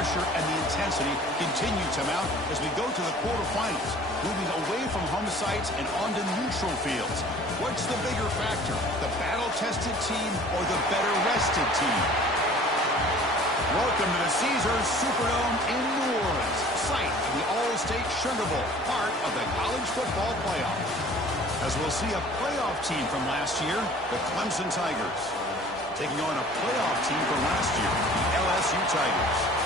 pressure and the intensity continue to mount as we go to the quarterfinals, moving away from home sites and onto neutral fields. What's the bigger factor, the battle-tested team or the better-rested team? Welcome to the Caesars Superdome in New Orleans, site of the All-State Sugar Bowl, part of the college football playoff. As we'll see a playoff team from last year, the Clemson Tigers, taking on a playoff team from last year, the LSU Tigers.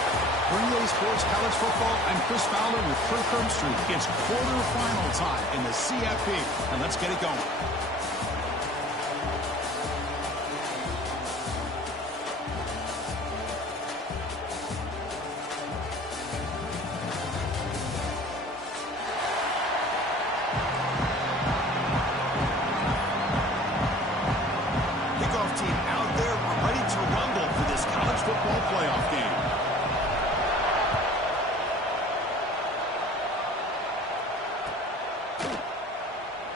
For EA Sports College Football, I'm Chris Fowler with Kirk Herbstreit. It's quarterfinal time in the CFP, and let's get it going.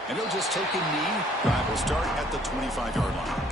And he'll just take a knee. Drive will start at the 25-yard line.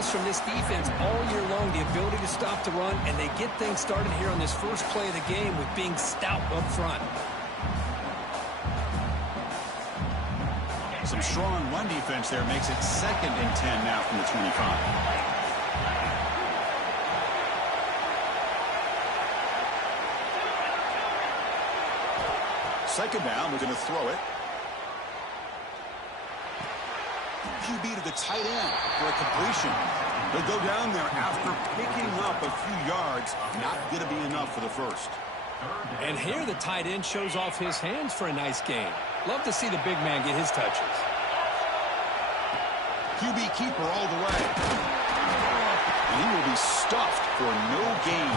From this defense all year long, the ability to stop the run, and they get things started here on this first play of the game with being stout up front. Some strong run defense there makes it 2nd and 10 now from the 25. Second down, we're going to throw it. QB to the tight end for a completion. They'll go down there after picking up a few yards. Not going to be enough for the first. And here the tight end shows off his hands for a nice gain. Love to see the big man get his touches. QB keeper all the way. And he will be stuffed for no gain.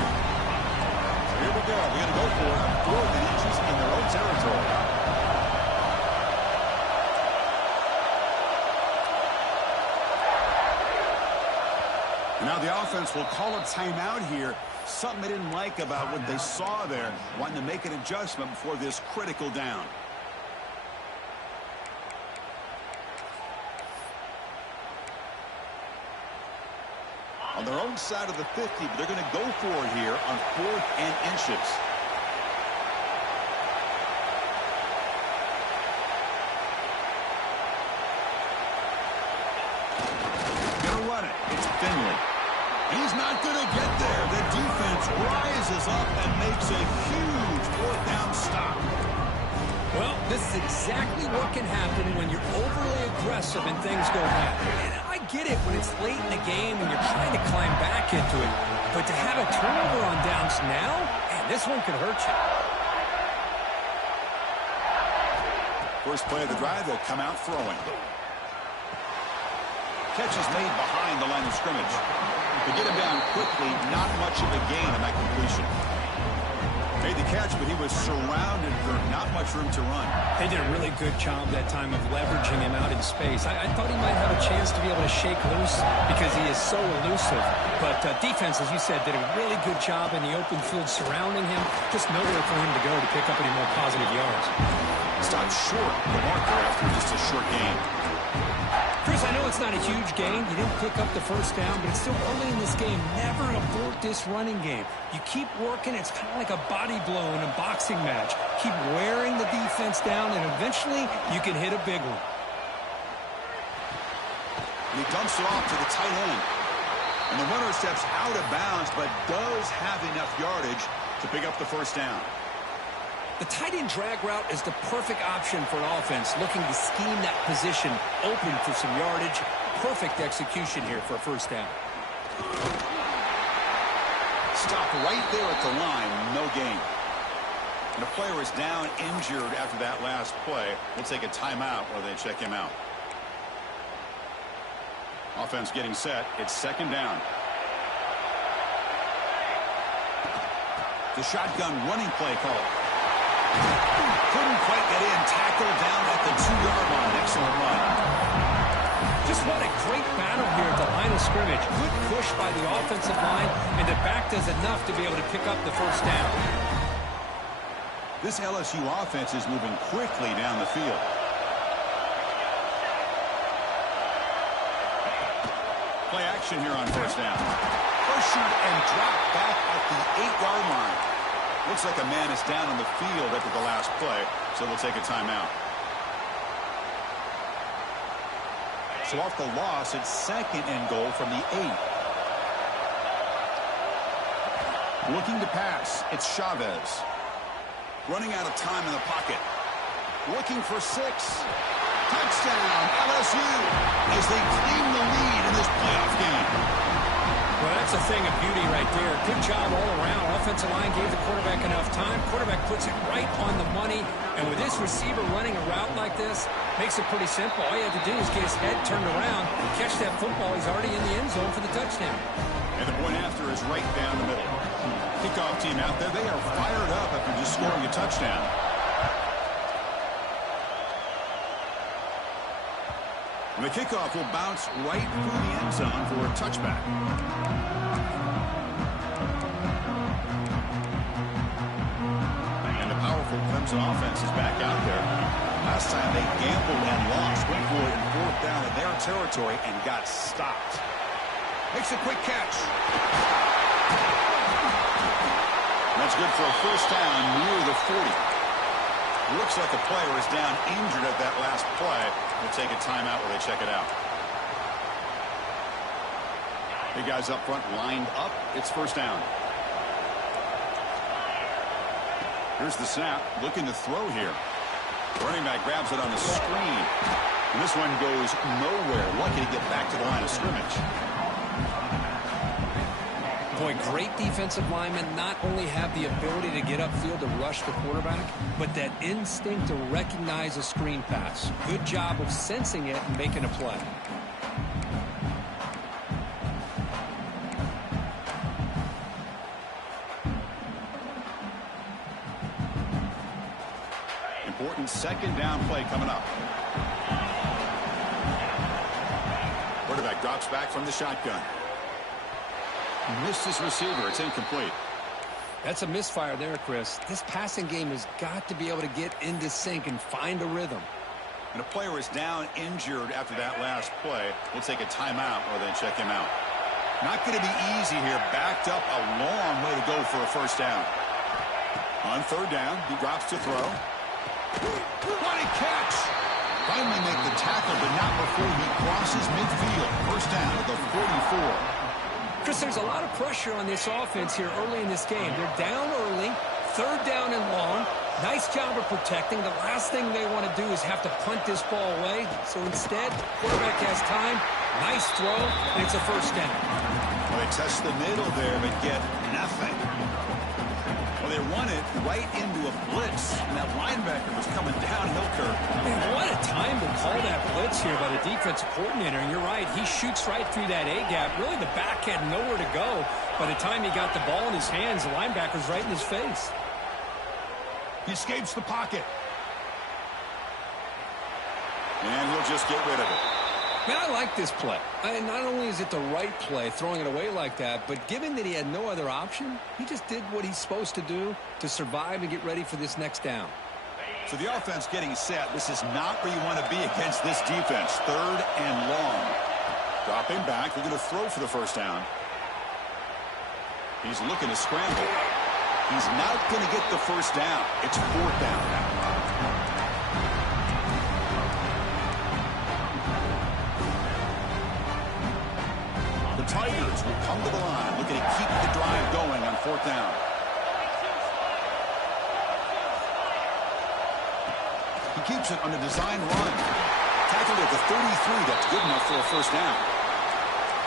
So here we go. We're going to go for it. 4th and inches in their own territory. Now the offense will call a timeout here. Something they didn't like about what they saw there. Wanting to make an adjustment before this critical down. On their own side of the 50, but they're going to go for it here on 4th and inches. Gonna run it. It's Finley. He's not going to get there. The defense rises up and makes a huge 4th down stop. Well, this is exactly what can happen when you're overly aggressive and things go bad. And I get it when it's late in the game when you're trying to climb back into it. But to have a turnover on downs now, man, this one could hurt you. First play of the drive, they'll come out throwing. Catch is made behind the line of scrimmage. To get him down quickly, not much of a gain on that completion. Made the catch, but he was surrounded for not much room to run. They did a really good job that time of leveraging him out in space. I thought he might have a chance to be able to shake loose because he is so elusive. But defense, as you said, did a really good job in the open field surrounding him. Just nowhere for him to go to pick up any more positive yards. Stopped short the marker after just a short gain. Chris, I know it's not a huge gain. You didn't pick up the first down, but it's still early in this game. Never abort this running game. You keep working. It's kind of like a body blow in a boxing match. Keep wearing the defense down, and eventually you can hit a big one. And he dumps it off to the tight end. And the runner steps out of bounds, but does have enough yardage to pick up the first down. The tight end drag route is the perfect option for an offense looking to scheme that position open for some yardage. Perfect execution here for a first down. Stop right there at the line, no gain. And the player is down injured after that last play. We'll take a timeout while they check him out. Offense getting set. It's 2nd down. The shotgun running play call. Couldn't quite get in. Tackled down at the 2-yard line. Excellent run. Just what a great battle here at the line of scrimmage. Good push by the offensive line, and the back does enough to be able to pick up the first down. This LSU offense is moving quickly down the field. Play action here on first down. Pressured and dropped back at the 8-yard line. Looks like a man is down on the field after the last play, so we'll take a timeout. So off the loss, it's 2nd and goal from the 8. Looking to pass, it's Chavez. Running out of time in the pocket. Looking for 6. Touchdown, LSU, as they claim the lead in this playoff game. Well, that's a thing of beauty right there. Good job all around. Offensive line gave the quarterback enough time. Quarterback puts it right on the money. And with this receiver running a route like this, makes it pretty simple. All you have to do is get his head turned around, catch that football. He's already in the end zone for the touchdown. And the point after is right down the middle. Kickoff team out there. They are fired up after just scoring a touchdown. And the kickoff will bounce right through the end zone for a touchback. And the powerful Clemson offense is back out there. Last time they gambled and lost, went for it in 4th down in their territory and got stopped. Makes a quick catch. That's good for a first down near the 40. Looks like a player is down injured at that last play. We'll take a timeout while they check it out. The guys up front lined up. It's first down. Here's the snap. Looking to throw here. Running back grabs it on the screen. And this one goes nowhere. Lucky to get back to the line of scrimmage. Boy, great defensive linemen not only have the ability to get upfield to rush the quarterback, but that instinct to recognize a screen pass. Good job of sensing it and making a play. Important 2nd down play coming up. Quarterback drops back from the shotgun. Missed his receiver. It's incomplete. That's a misfire there, Chris. This passing game has got to be able to get into sync and find a rhythm. And a player is down injured after that last play. We'll take a timeout or then check him out. Not going to be easy here. Backed up a long way to go for a first down. On 3rd down, he drops to throw. What a catch! Finally make the tackle, but not before he crosses midfield. First down at the 44. Chris, there's a lot of pressure on this offense here early in this game. They're down early, 3rd down and long. Nice job of protecting. The last thing they want to do is have to punt this ball away. So instead, quarterback has time. Nice throw, and it's a first down. Well, they test the middle there, but get nothing. Well, they run it right into a blitz, and that linebacker was coming downhill curve. Man, what a time to call that blitz here by the defensive coordinator. And you're right, he shoots right through that A-gap. Really, the back had nowhere to go. By the time he got the ball in his hands, the linebacker's right in his face. He escapes the pocket. And he'll just get rid of it. Man, I like this play. Not only is it the right play, throwing it away like that, but given that he had no other option, he just did what he's supposed to do to survive and get ready for this next down. So the offense getting set. This is not where you want to be against this defense. 3rd and long. Dropping back. They're going to throw for the first down. He's looking to scramble. He's not going to get the first down. It's 4th down now. The Tigers will come to the line, looking to keep the drive going on 4th down. He keeps it on a design run. Tackled at the 33. That's good enough for a first down.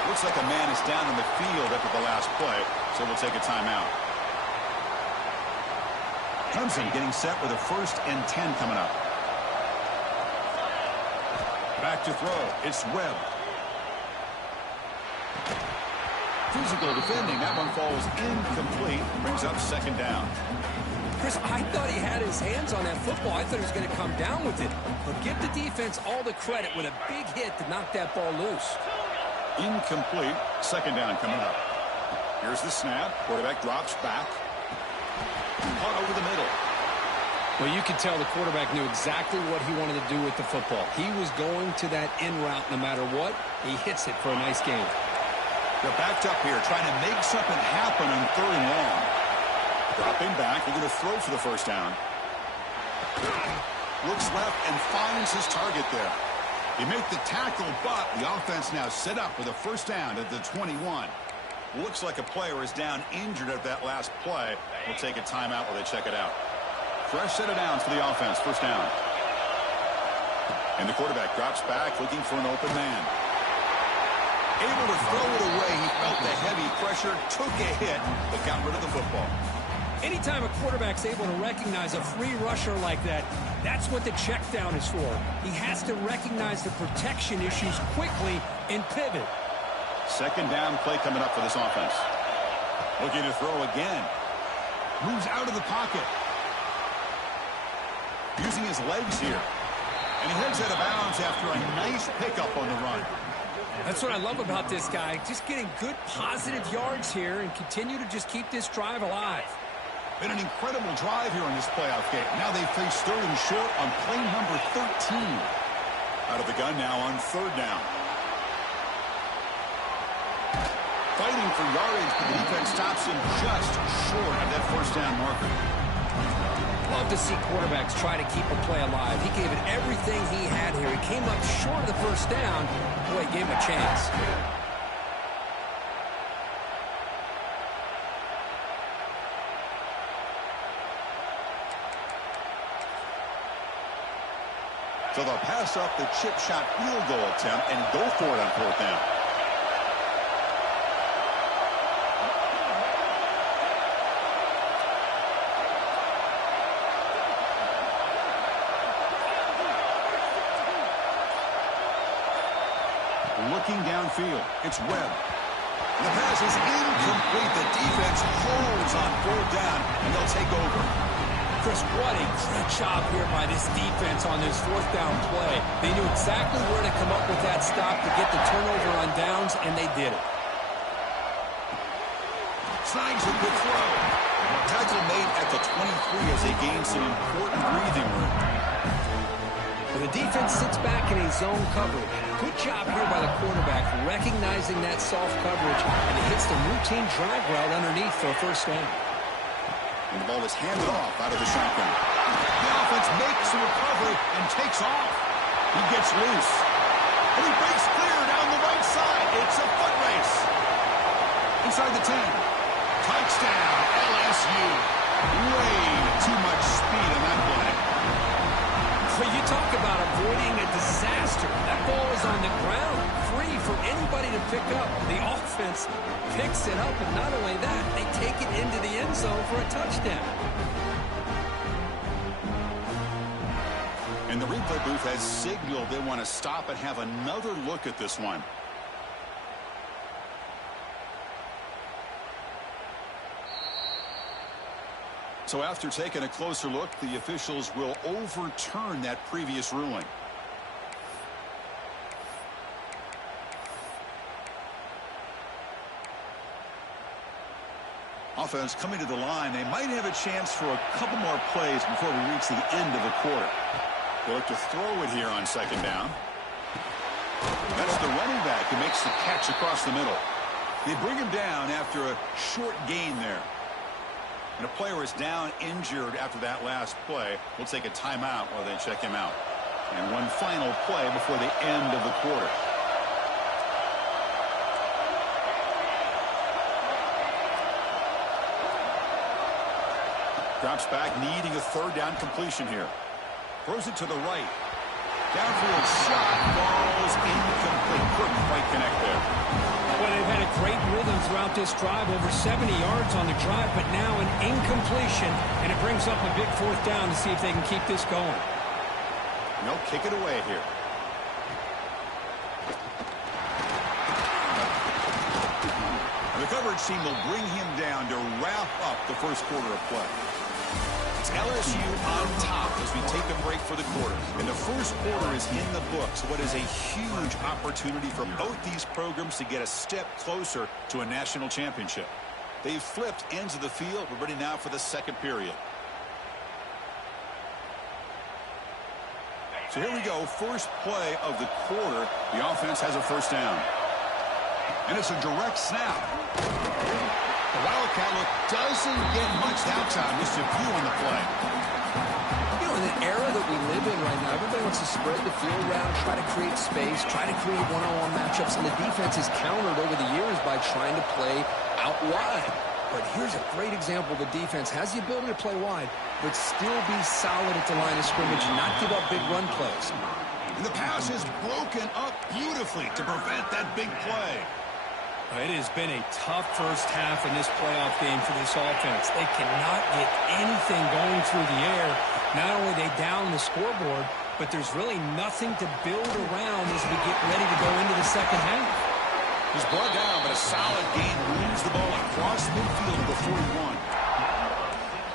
Looks like a man is down in the field after the last play, so we'll take a timeout. Clemson getting set with a 1st and 10 coming up. Back to throw. It's Webb. physical defending. That one falls incomplete. Brings up second down. Chris, I thought he had his hands on that football. I thought he was going to come down with it. But give the defense all the credit with a big hit to knock that ball loose. Incomplete. Second down coming up. Here's the snap. Quarterback drops back. Caught over the middle. Well, you could tell the quarterback knew exactly what he wanted to do with the football. He was going to that in route no matter what. He hits it for a nice gain. They're backed up here trying to make something happen on third and long. Dropping back. We're going to throw for the first down. Looks left and finds his target there. He made the tackle, but the offense now set up with a first down at the 21. Looks like a player is down injured at that last play. We'll take a timeout while they check it out. Fresh set of downs for the offense. First down. And the quarterback drops back looking for an open man. Able to throw it away. He felt the heavy pressure, took a hit, but got rid of the football. Anytime a quarterback's able to recognize a free rusher like that, that's what the check down is for. He has to recognize the protection issues quickly and pivot. Second down play coming up for this offense. Looking to throw again. Moves out of the pocket. Using his legs here. And he heads out of bounds after a nice pickup on the run. That's what I love about this guy. Just getting good positive yards here and continue to just keep this drive alive. Been an incredible drive here in this playoff game. Now they face third and short on play number 13. Out of the gun now on third down. Fighting for yardage, but the defense stops him just short of that first down marker. Love to see quarterbacks try to keep a play alive. He gave it everything he had here. He came up short of the first down. Boy, he gave him a chance. So they'll pass up the chip shot field goal attempt and go for it on fourth down. Looking downfield, it's Webb. The pass is incomplete. The defense holds on fourth down, and they'll take over. Chris, what a great job here by this defense on this fourth down play. They knew exactly where to come up with that stop to get the turnover on downs, and they did it. Snags a good throw. Tackle made at the 23 as they gain some important breathing room. Well, the defense sits back in a zone coverage. Good job here by the quarterback recognizing that soft coverage, and he hits the routine drag route underneath for a first down. And the ball is handed off out of the shotgun. The offense makes a recovery and takes off. He gets loose. And he breaks clear down the right side. It's a foot race. Inside the 10. Touchdown, LSU. Way too much speed on that play. Well, you talk about avoiding a disaster. That ball is on the ground, free for anybody to pick up. The offense picks it up, and not only that, they take it into the end zone for a touchdown. And the replay booth has signaled they want to stop and have another look at this one. So after taking a closer look, the officials will overturn that previous ruling. Offense coming to the line. They might have a chance for a couple more plays before we reach the end of the quarter. They look to throw it here on second down. That's the running back who makes the catch across the middle. They bring him down after a short gain there. And a player is down injured after that last play. We'll take a timeout while they check him out. And one final play before the end of the quarter. Drops back, needing a third down completion here. Throws it to the right. Downfield shot, falls incomplete. Couldn't quite connect there. Well, they've had a great rhythm throughout this drive, over 70 yards on the drive, but now an incompletion, and it brings up a big fourth down to see if they can keep this going. No, kick it away here. And the coverage team will bring him down to wrap up the first quarter of play. It's LSU on top as we take a break for the quarter. And the first quarter is in the books. What is a huge opportunity for both these programs to get a step closer to a national championship. They've flipped ends of the field. We're ready now for the second period. So here we go. First play of the quarter. The offense has a first down. And it's a direct snap. The Wildcat look doesn't get much downtime. Just a few on the play. You know, in the era that we live in right now, everybody wants to spread the field around, try to create space, try to create one-on-one matchups, and the defense is countered over the years by trying to play out wide. But here's a great example. The defense has the ability to play wide, but still be solid at the line of scrimmage and not give up big run plays. And the pass is broken up beautifully to prevent that big play. It has been a tough first half in this playoff game for this offense. They cannot get anything going through the air. Not only are they down the scoreboard, but there's really nothing to build around as we get ready to go into the second half. He's brought down, but a solid gain moves the ball across midfield to the 41.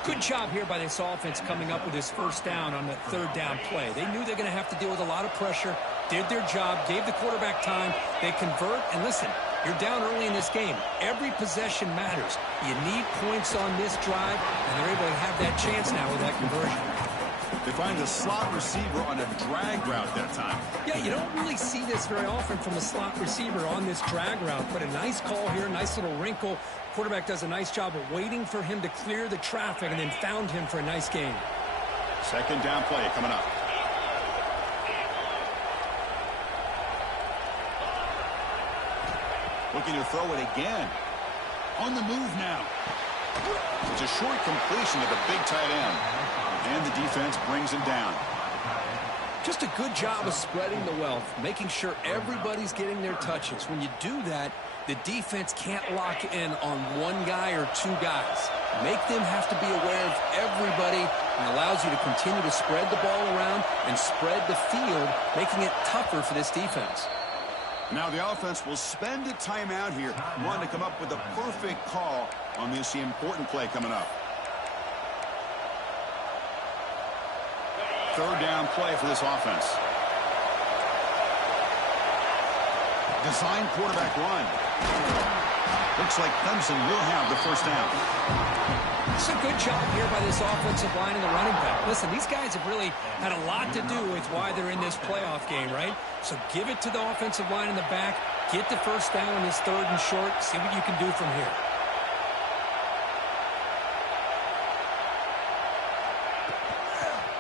Good job here by this offense coming up with his first down on the third down play. They knew they're going to have to deal with a lot of pressure, did their job, gave the quarterback time. They convert, and listen, you're down early in this game. Every possession matters. You need points on this drive, and they're able to have that chance now with that conversion. They find the slot receiver on a drag route that time. Yeah, you don't really see this very often from a slot receiver on this drag route, but a nice call here, nice little wrinkle. Quarterback does a nice job of waiting for him to clear the traffic and then found him for a nice gain. Second down play coming up. Looking to throw it again. On the move now. It's a short completion to the big tight end. And the defense brings him down. Just a good job of spreading the wealth, making sure everybody's getting their touches. When you do that, the defense can't lock in on one guy or two guys. Make them have to be aware of everybody, and allows you to continue to spread the ball around and spread the field, making it tougher for this defense. Now the offense will spend a timeout here, wanting to come up with the perfect call on this important play coming up. Third down play for this offense. Design quarterback run. Looks like Clemson will have the first down. It's a good job here by this offensive line and the running back. Listen, these guys have really had a lot to do with why they're in this playoff game, right? So give it to the offensive line in the back. Get the first down in this third and short. See what you can do from here.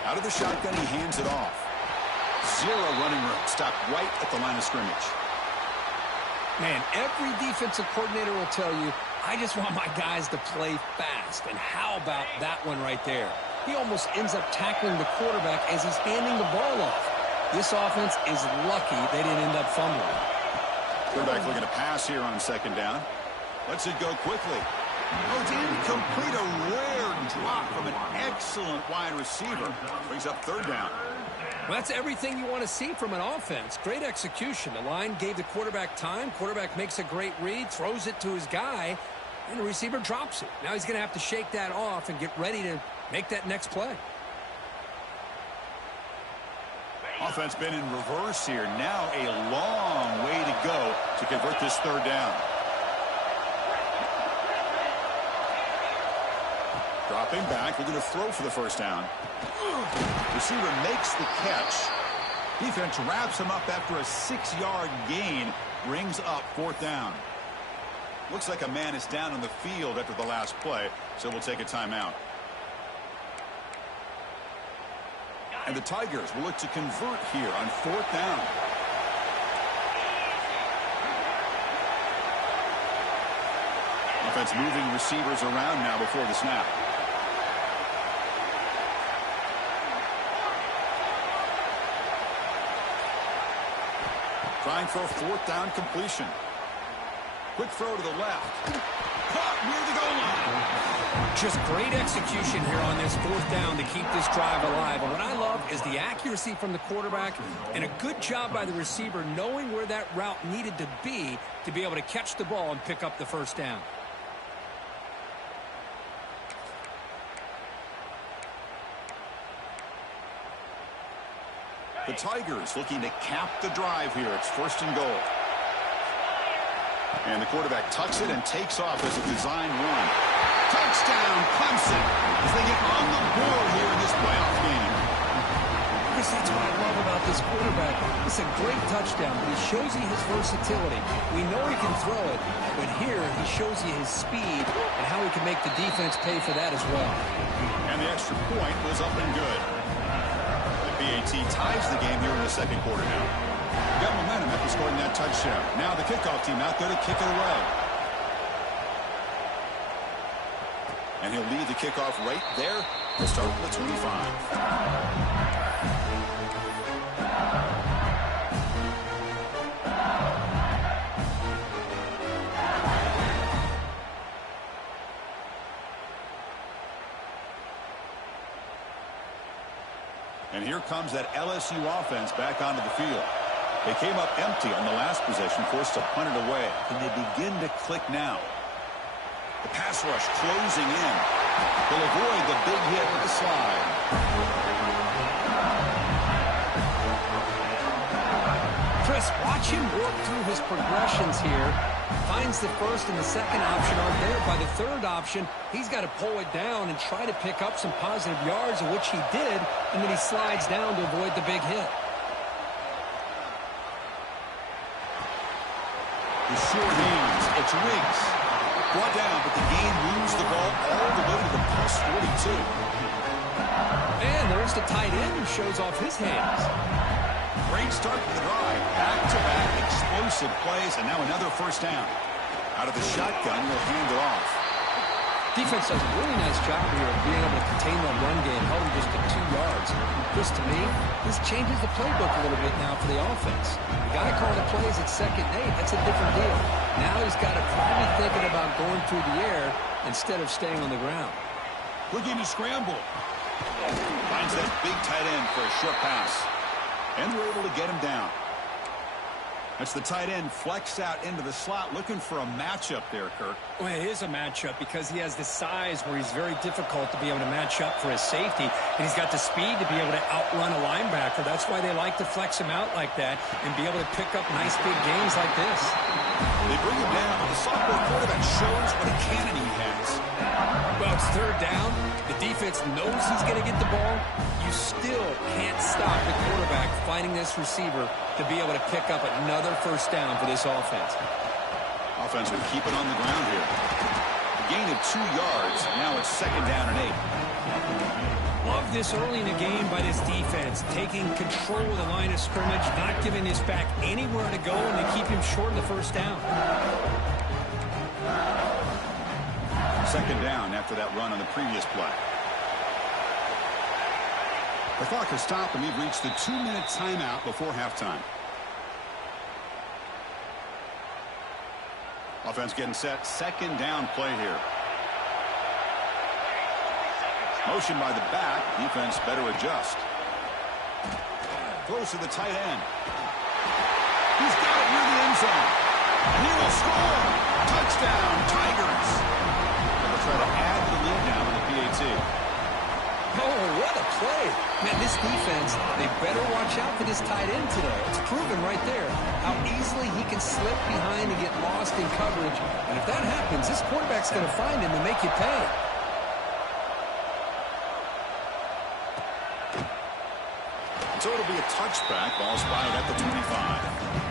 Out of the shotgun, he hands it off. Zero running room. Stopped right at the line of scrimmage. Man, every defensive coordinator will tell you, I just want my guys to play fast. And how about that one right there? He almost ends up tackling the quarterback as he's handing the ball off. This offense is lucky they didn't end up fumbling. Quarterback looking to pass here on second down. Lets it go quickly. Oh, it's incomplete. A rare drop from an excellent wide receiver. Brings up third down. Well, that's everything you want to see from an offense. Great execution. The line gave the quarterback time. Quarterback makes a great read, throws it to his guy, and the receiver drops it. Now he's going to have to shake that off and get ready to make that next play. Offense been in reverse here. Now a long way to go to convert this third down. Dropping back, looking to throw for the first down. Receiver makes the catch. Defense wraps him up after a 6-yard gain. Brings up fourth down. Looks like a man is down on the field after the last play, so we'll take a timeout. And the Tigers will look to convert here on fourth down. Offense moving receivers around now before the snap. Trying for a fourth down completion. Quick throw to the left. Caught near the goal line. Just great execution here on this fourth down to keep this drive alive. And what I love is the accuracy from the quarterback and a good job by the receiver knowing where that route needed to be able to catch the ball and pick up the first down. The Tigers looking to cap the drive here. It's 1st and goal. And the quarterback tucks it and takes off as a design run. Touchdown, Clemson, as they get on the board here in this playoff game. Chris, that's what I love about this quarterback. It's a great touchdown, but he shows you his versatility. We know he can throw it, but here he shows you his speed and how he can make the defense pay for that as well. And the extra point was up and good. The PAT ties the game here in the 2nd quarter now. Got momentum after scoring that touchdown. Now the kickoff team out there to kick it away. And he'll lead the kickoff right there to start with the 25. And here comes that LSU offense back onto the field. They came up empty on the last possession, forced to punt it away. And they begin to click now. The pass rush closing in. They'll avoid the big hit with the slide. Chris, watch him work through his progressions here. Finds the 1st and the 2nd option aren't there. By the 3rd option, he's got to pull it down and try to pick up some positive yards, of which he did, and then he slides down to avoid the big hit. The short hands, it's Riggs. Brought down, but the game moves the ball all the way to the plus 42. And there's the tight end who shows off his hands. Great start to the drive. Back-to-back explosive plays, and now another 1st down. Out of the shotgun, he'll hand it off. Defense does a really nice job here of being able to contain that run game, held him just to 2 yards. Chris, to me, this changes the playbook a little bit now for the offense. You got to call the plays at 2nd and 8. That's a different deal. Now he's got to probably thinking about going through the air instead of staying on the ground. Looking to scramble. Finds that big tight end for a short pass. And we're able to get him down. That's the tight end flexed out into the slot, looking for a matchup there, Kirk. Well, it is a matchup because he has the size where he's very difficult to be able to match up for his safety, and he's got the speed to be able to outrun a linebacker. That's why they like to flex him out like that and be able to pick up nice big gains like this. They bring him down, but the sophomore quarterback shows what a cannon he has. Well, it's 3rd down. The defense knows he's going to get the ball. You still can't stop the quarterback finding this receiver to be able to pick up another 1st down for this offense. Offense will keep it on the ground here. A gain of 2 yards. Now it's 2nd down and 8. Love this early in the game by this defense, taking control of the line of scrimmage, not giving this back anywhere to go, and they keep him short of the 1st down. 2nd down after that run on the previous play. The clock has stopped, and we've reached the 2-minute timeout before halftime. Offense getting set. 2nd down play here. Motion by the back. Defense better adjust. Throws to the tight end. He's got it near the end zone. And he will score. Touchdown, Tigers. They'll try to add to the lead now with the PAT. Oh, what a play. Man, this defense, they better watch out for this tight end today. It's proven right there how easily he can slip behind and get lost in coverage. And if that happens, this quarterback's going to find him and make you pay. So it'll be a touchback. Ball spotted at the 25.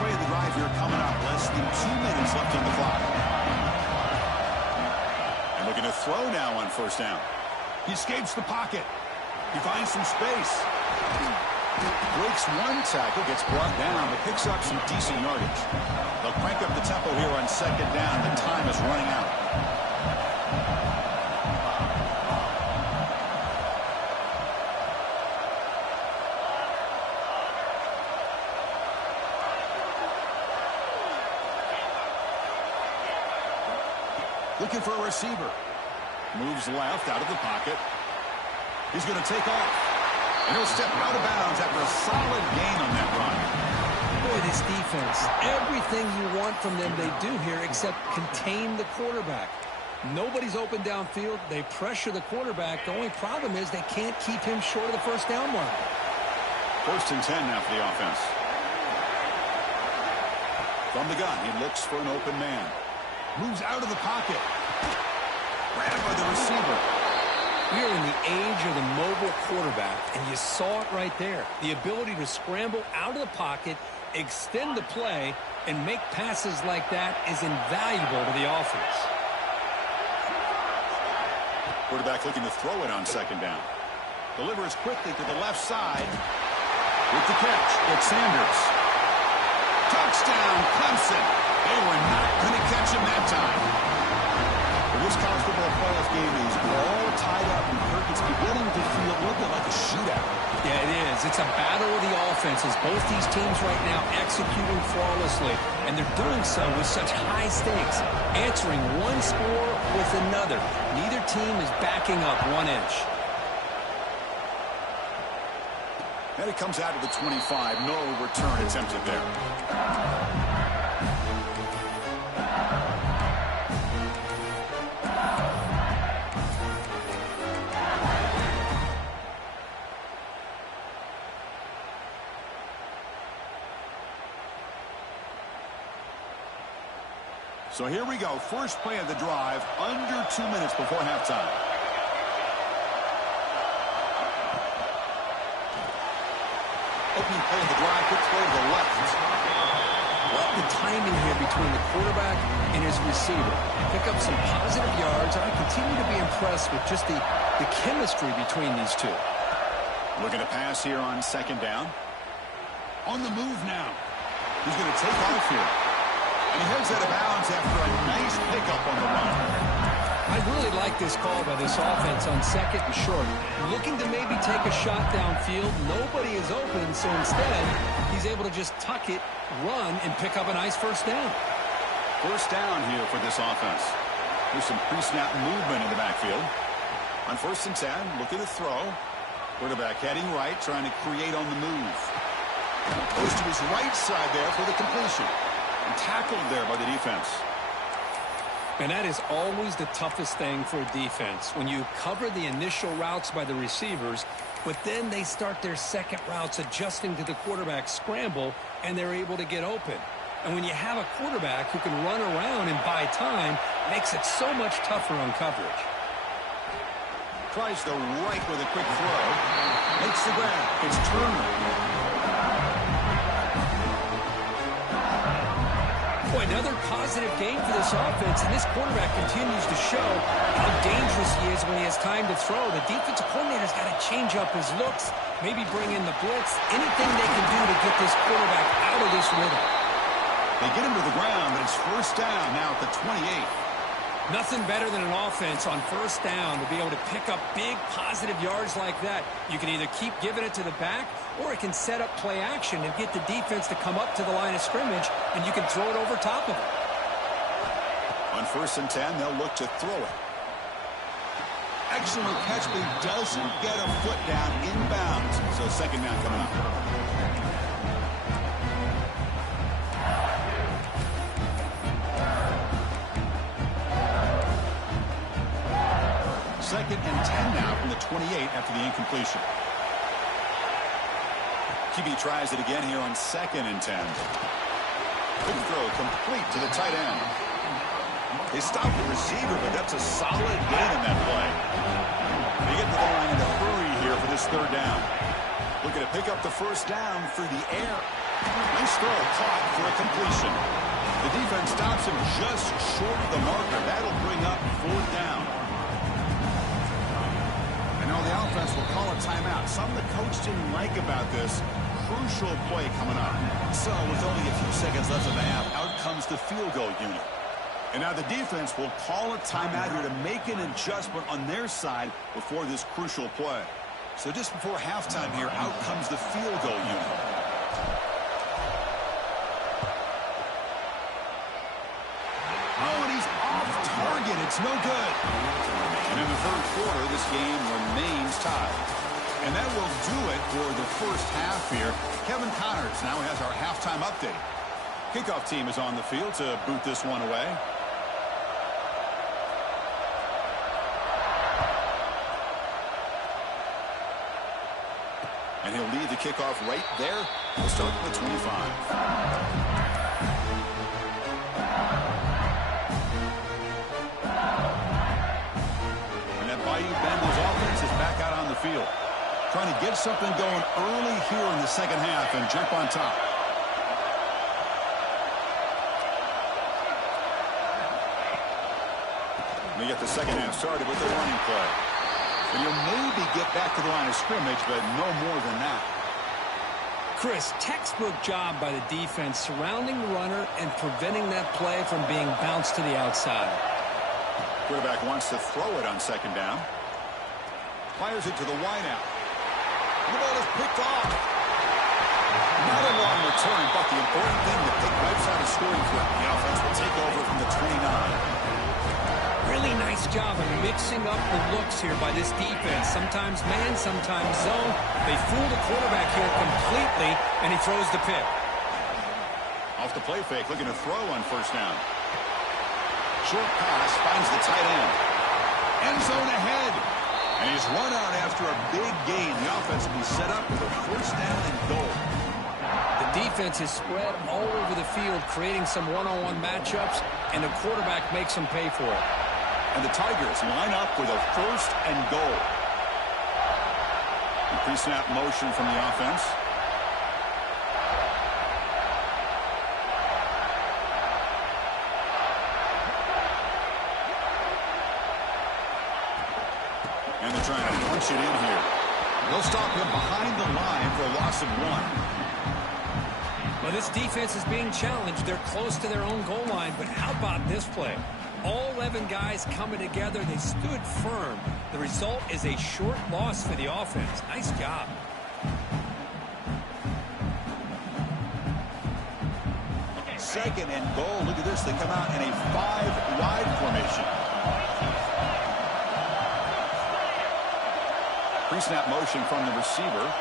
Play of the drive here coming up. Less than 2 minutes left on the clock. And looking to throw now on 1st down. He escapes the pocket. He finds some space. Breaks one tackle, gets brought down, but picks up some decent yardage. They'll crank up the tempo here on 2nd down. The time is running out. Looking for a receiver. Moves left out of the pocket. He's going to take off. And he'll step out of bounds after a solid gain on that run. Boy, this defense, everything you want from them they do here except contain the quarterback. Nobody's open downfield. They pressure the quarterback. The only problem is they can't keep him short of the first down mark. 1st and 10 now for the offense. From the gun, he looks for an open man. Moves out of the pocket. Grabbed by the receiver. We are in the age of the mobile quarterback, and you saw it right there. The ability to scramble out of the pocket, extend the play, and make passes like that is invaluable to the offense. Quarterback looking to throw it on 2nd down. Delivers quickly to the left side. With the catch, it's Sanders. Touchdown, Clemson. They were not going to catch him that time. Well, this college football playoff game is all tied up, and Kirk, it's beginning to feel a little bit like a shootout. Yeah, it is. It's a battle of the offenses. Both these teams right now executing flawlessly, and they're doing so with such high stakes, answering one score with another. Neither team is backing up 1 inch. And it comes out to the 25. No return attempted there. So here we go. First play of the drive, under 2 minutes before halftime. Opening play of the drive, quick throw to the left. Well, the timing here between the quarterback and his receiver. Pick up some positive yards. I continue to be impressed with just the chemistry between these two. Looking to pass here on 2nd down. On the move now. He's going to take off here. And he heads out of bounds after a nice pickup on the run. I really like this call by this offense on 2nd and short. Looking to maybe take a shot downfield. Nobody is open, so instead, he's able to just tuck it, run, and pick up a nice first down. First down here for this offense. There's some pre-snap movement in the backfield. On 1st and 10, looking to throw. Quarterback heading right, trying to create on the move. Goes to his right side there for the completion. And tackled there by the defense. And that is always the toughest thing for a defense. When you cover the initial routes by the receivers, but then they start their second routes adjusting to the quarterback scramble, and they're able to get open. And when you have a quarterback who can run around and buy time, it makes it so much tougher on coverage. Tries the right with a quick throw. Makes the grab. It's Turner. Boy, another positive game for this offense, and this quarterback continues to show how dangerous he is when he has time to throw. The defensive coordinator's got to change up his looks, maybe bring in the blitz, anything they can do to get this quarterback out of this rhythm. They get him to the ground, but it's first down now at the 28. Nothing better than an offense on first down to be able to pick up big positive yards like that. You can either keep giving it to the back, or it can set up play action and get the defense to come up to the line of scrimmage, and you can throw it over top of it. On 1st and 10, they'll look to throw it. Excellent catch, but he doesn't get a foot down inbounds. So 2nd down coming up. Second and 10 now from the 28 after the incompletion. QB tries it again here on 2nd and 10. Quick throw complete to the tight end. They stop the receiver, but that's a solid gain in that play. They get to the line in a hurry here for this 3rd down. Looking to pick up the first down through the air. Nice throw caught for a completion. The defense stops him just short of the marker. That'll bring up 4th down. I know the offense will call a timeout. Something the coach didn't like about this. Crucial play coming up. So with only a few seconds left in the half, out comes the field goal unit. And now the defense will call a timeout here to make an adjustment on their side before this crucial play. So just before halftime here, out comes the field goal unit. Oh, and he's off target. It's no good. And in the 3rd quarter, this game remains tied. And that will do it for the first half here. Kevin Connors now has our halftime update. Kickoff team is on the field to boot this one away. And he'll lead the kickoff right there. We'll start with 25. And that Bayou Bengals offense is back out on the field. Trying to get something going early here in the second half and jump on top. We get the second half started with the running play. And you'll maybe get back to the line of scrimmage, but no more than that. Chris, textbook job by the defense surrounding the runner and preventing that play from being bounced to the outside. Quarterback wants to throw it on second down. Fires it to the wideout. The ball is picked off. Not a long return, but the important thing that they wipes out a scoring threat. The offense will take over from the 29. Really nice job of mixing up the looks here by this defense. Sometimes man, sometimes zone. They fool the quarterback here completely, and he throws the pick. Off the play fake, looking to throw on first down. Short pass finds the tight end. End zone ahead. And he's run out after a big gain. The offense will be set up with a first down and goal. The defense is spread all over the field, creating some one-on-one matchups, and the quarterback makes them pay for it. And the Tigers line up with a first and goal. Pre-snap motion from the offense. And they're trying to punch it in here. They'll stop him behind the line for a loss of 1. Well, this defense is being challenged. They're close to their own goal line, but how about this play? All 11 guys coming together. They stood firm. The result is a short loss for the offense. Nice job. Second and goal. Look at this. They come out in a 5-wide formation. Pre-snap motion from the receiver.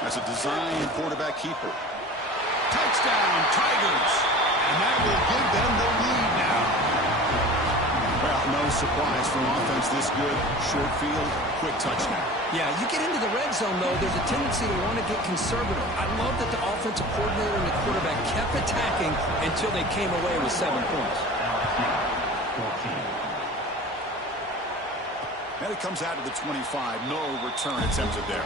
That's a design quarterback keeper. Touchdown, Tigers. And that will give them the lead now. Well, no surprise from offense this good. Short field, quick touchdown. Yeah, you get into the red zone, though, there's a tendency to want to get conservative. I love that the offensive coordinator and the quarterback kept attacking until they came away with 7 points. And it comes out of the 25. No return attempted there.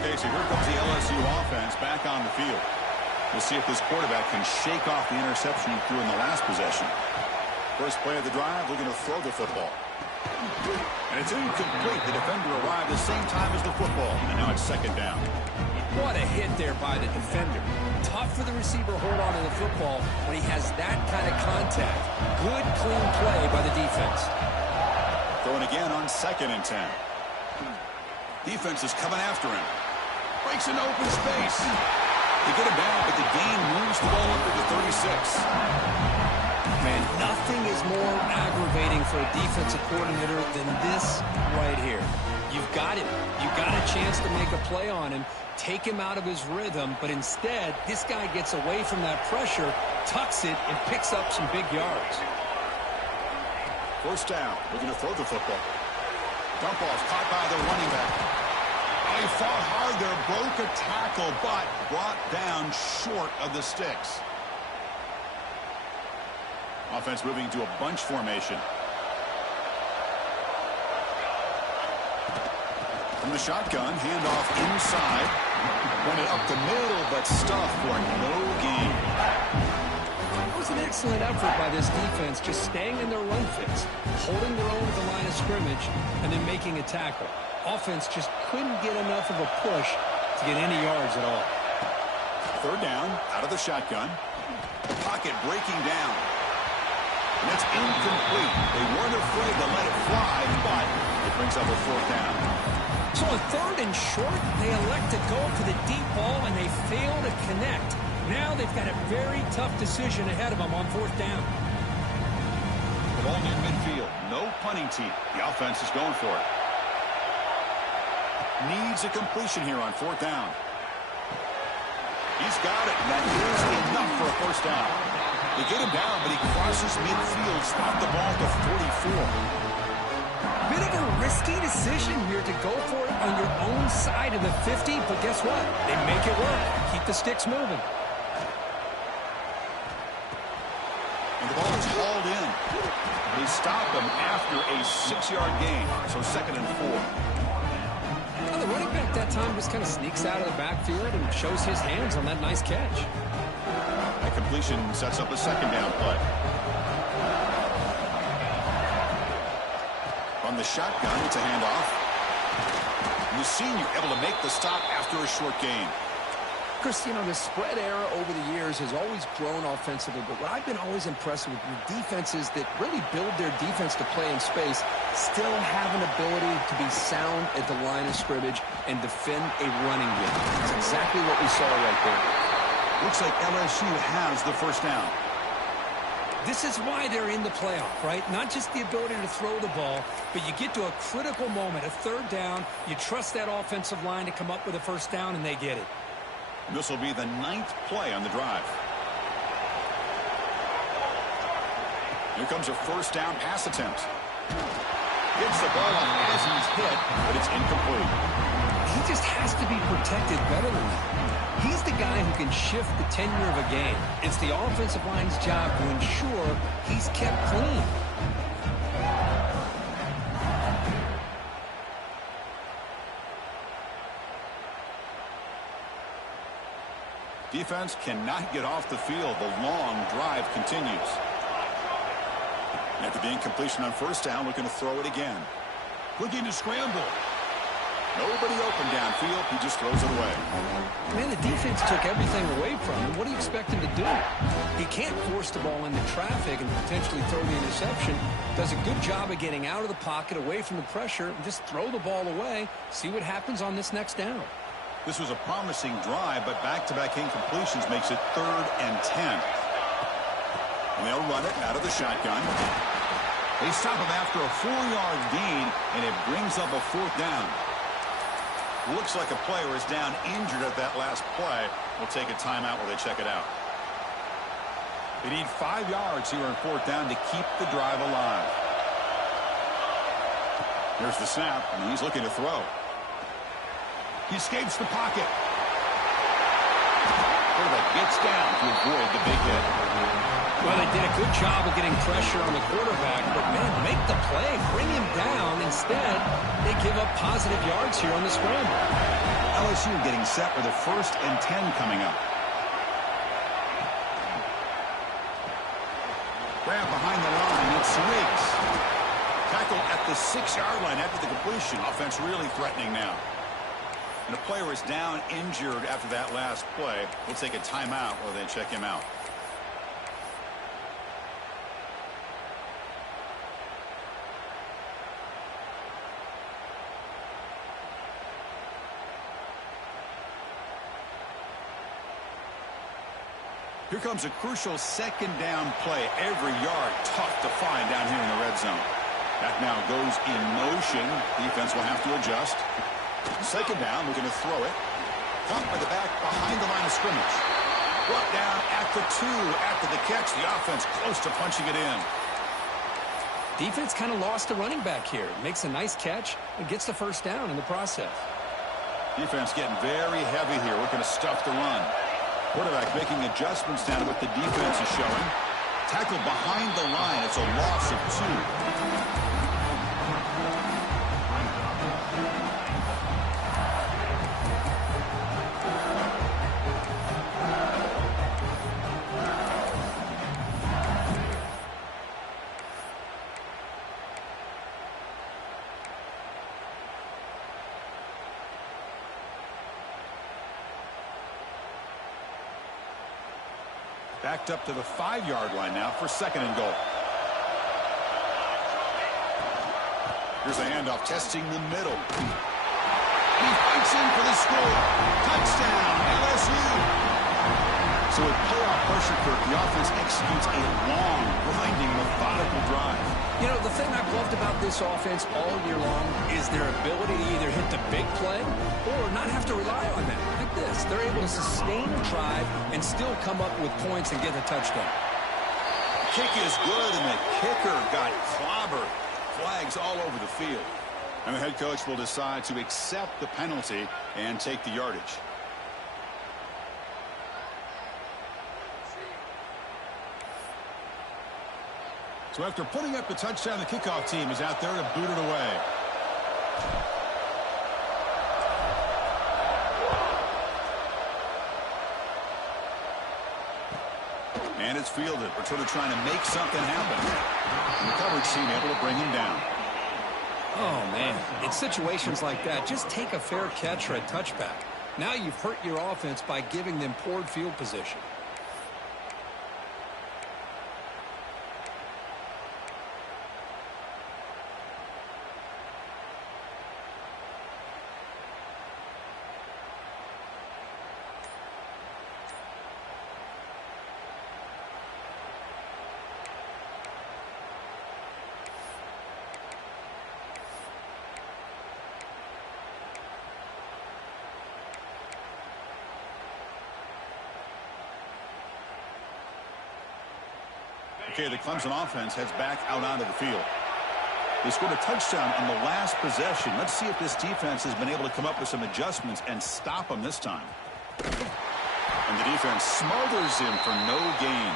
Okay, so here comes the LSU offense back on the field. We'll see if this quarterback can shake off the interception he threw in the last possession. First play of the drive, looking to throw the football. And it's incomplete. The defender arrived the same time as the football. And now it's second down. What a hit there by the defender. Tough for the receiver to hold on to the football when he has that kind of contact. Good, clean play by the defense. Throwing again on 2nd and 10. Defense is coming after him. Breaks into open space. They get it back, but the gain moves the ball up to the 36. Man, nothing is more aggravating for a defensive coordinator than this right here. You've got him. You've got a chance to make a play on him, take him out of his rhythm, but instead, this guy gets away from that pressure, tucks it, and picks up some big yards. First down. Looking to throw the football. Dump off caught by the running back. Oh, he fought hard there, broke a tackle, but brought down short of the sticks. Offense moving into a bunch formation. From the shotgun, handoff inside. Went it up the middle, but stuffed for no gain. It was an excellent effort by this defense, just staying in their run fits, holding their own at the line of scrimmage, and then making a tackle. Offense just couldn't get enough of a push to get any yards at all. Third down, out of the shotgun. The pocket breaking down. And that's incomplete. They weren't afraid to let it fly, but it brings up a fourth down. So on third and short, they elect to go for the deep ball, and they fail to connect. Now they've got a very tough decision ahead of them on fourth down. The ball near midfield. No punting team. The offense is going for it. Needs a completion here on fourth down. He's got it, and that is enough for a first down. They get him down, but he crosses midfield, spot the ball to 44. Bit of a risky decision here to go for it on your own side of the 50, but guess what? They make it work. Keep the sticks moving. And the ball is hauled in. They stop him after a 6-yard gain, so 2nd and 4. Well, the running back that time just kind of sneaks out of the backfield and shows his hands on that nice catch. That completion sets up a 2nd down play. On the shotgun, it's a handoff. The senior able to make the stop after a short gain. Chris, you know, the spread era over the years has always grown offensively, but what I've been always impressed with defenses that really build their defense to play in space still have an ability to be sound at the line of scrimmage and defend a running game. That's exactly what we saw right there. Looks like LSU has the first down. This is why they're in the playoff, right? Not just the ability to throw the ball, but you get to a critical moment, a third down, you trust that offensive line to come up with a first down, and they get it. This will be the 9th play on the drive. Here comes a first down pass attempt. Gets the ball off as he's hit, but it's incomplete. He just has to be protected better than that. He's the guy who can shift the tenure of a game. It's the offensive line's job to ensure he's kept clean. Defense cannot get off the field. The long drive continues. After the incompletion on first down, looking to throw it again. Looking to scramble. Nobody open downfield. He just throws it away. Man, the defense took everything away from him. What do you expect him to do? He can't force the ball into traffic and potentially throw the interception. Does a good job of getting out of the pocket, away from the pressure, and just throw the ball away. See what happens on this next down. This was a promising drive, but back-to-back incompletions makes it 3rd and 10. And they'll run it out of the shotgun. They stop him after a 4-yard gain, and it brings up a 4th down. Looks like a player is down injured at that last play. We'll take a timeout while they check it out. They need 5 yards here on 4th down to keep the drive alive. There's the snap, and he's looking to throw. He escapes the pocket. Quarterback gets down to avoid the big hit. Well, they did a good job of getting pressure on the quarterback, but, man, make the play, bring him down. Instead, they give up positive yards here on the scramble. LSU getting set with a 1st and 10 coming up. Grab behind the line. It's Riggs. Tackle at the 6-yard line after the completion. Offense really threatening now. And a player is down injured after that last play. We'll take a timeout while they check him out. Here comes a crucial 2nd down play. Every yard tough to find down here in the red zone. That now goes in motion. Defense will have to adjust. 2nd down, looking to throw it. Caught by the back behind the line of scrimmage. Brought down at the 2 after the catch. The offense close to punching it in. Defense kind of lost a running back here. Makes a nice catch and gets the first down in the process. Defense getting very heavy here, looking to stuff the run. Quarterback making adjustments down to what the defense is showing. Tackle behind the line. It's a loss of 2. Backed up to the 5-yard line now for 2nd and goal. Here's the handoff, testing the middle. He fights in for the score. Touchdown, LSU. So with playoff pressure, Kirk, the offense executes a long, grinding, methodical drive. You know, the thing I've loved about this offense all year long is their ability to either hit the big play or not have to rely on that. Like this, they're able to sustain a drive and still come up with points and get a touchdown. Kick is good, and the kicker got clobbered. Flags all over the field. And the head coach will decide to accept the penalty and take the yardage. So after putting up the touchdown, the kickoff team is out there to boot it away. And it's fielded. We're sort of trying to make something happen. And the coverage team able to bring him down. Oh, man. In situations like that, just take a fair catch or a touchback. Now you've hurt your offense by giving them poor field position. Okay, the Clemson offense heads back out onto the field. They scored a touchdown on the last possession. Let's see if this defense has been able to come up with some adjustments and stop them this time. And the defense smothers him for no gain.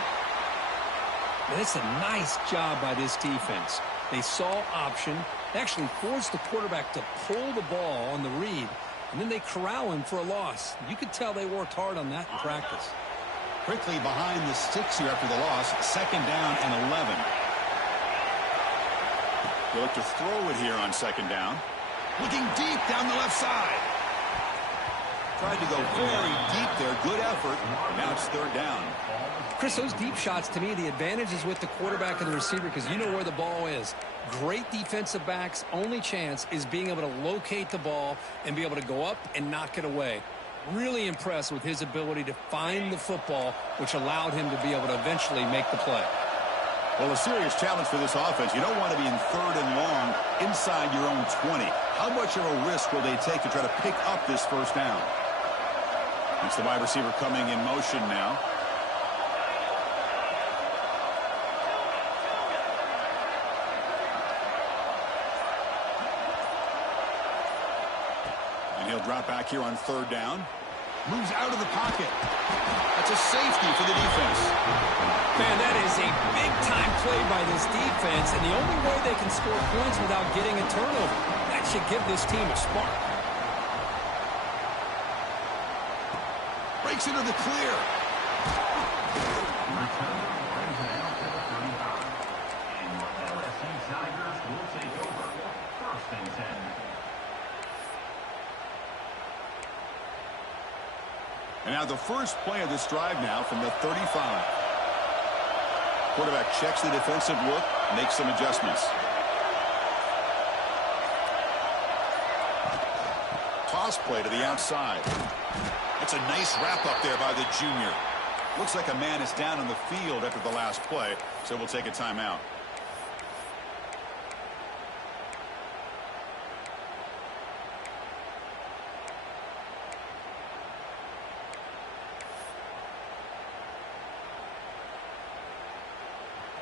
And it's a nice job by this defense. They saw option, actually forced the quarterback to pull the ball on the read, and then they corral him for a loss. You could tell they worked hard on that in practice. Quickly behind the sticks here after the loss. 2nd down and 11. They look to throw it here on 2nd down. Looking deep down the left side. Tried to go very deep there. Good effort. Now it's 3rd down. Chris, those deep shots, to me, the advantage is with the quarterback and the receiver because you know where the ball is. Great defensive backs' only chance is being able to locate the ball and be able to go up and knock it away. Really impressed with his ability to find the football, which allowed him to be able to eventually make the play. Well, a serious challenge for this offense. You don't want to be in 3rd and long inside your own 20. How much of a risk will they take to try to pick up this 1st down? It's the wide receiver coming in motion now. And he'll drop back here on 3rd down. Moves out of the pocket. That's a safety for the defense. Man, that is a big-time play by this defense, and the only way they can score points without getting a turnover. That should give this team a spark. Breaks into the clear. And now the first play of this drive now from the 35. Quarterback checks the defensive look, makes some adjustments. Toss play to the outside. That's a nice wrap up there by the junior. Looks like a man is down on the field after the last play, so we'll take a timeout.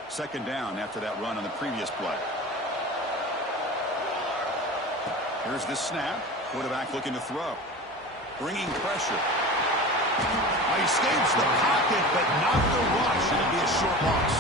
Second down after that run on the previous play. Here's the snap. Quarterback looking to throw. Bringing pressure. He escapes the pocket, but not the rush. It'll be a short loss.